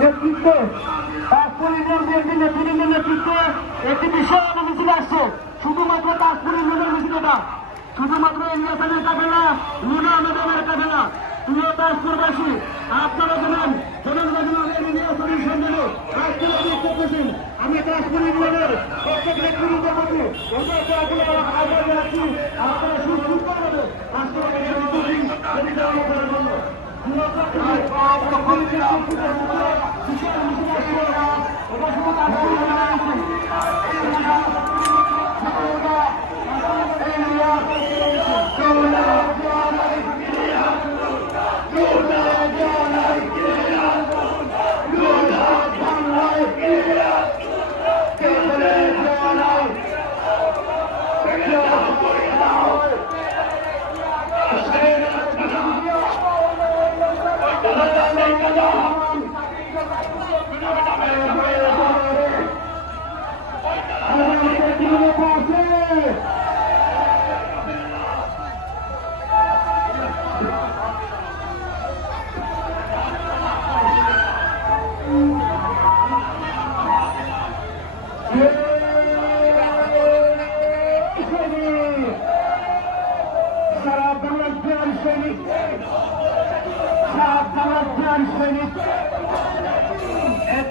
নেতৃত্বে নেতৃত্বে একটি বিশাল মিছিল আসছে। শুধুমাত্র তাজপুর ইউনিয়নের মিছিল এটা, শুধুমাত্র ইলিয়াসের কাফেলা, লুনা ম্যাডামের কাফেলা। প্রিয় তাজপুরবাসী, আপনারা জানেন ইলিয়াসের সন্ধানে আজকের অভিযোগ করতেছেন। আমি তাজপুর ইউনিয়নের প্রত্যেক নেতৃত্ব করবো আপনারা সুস্থভাবে এক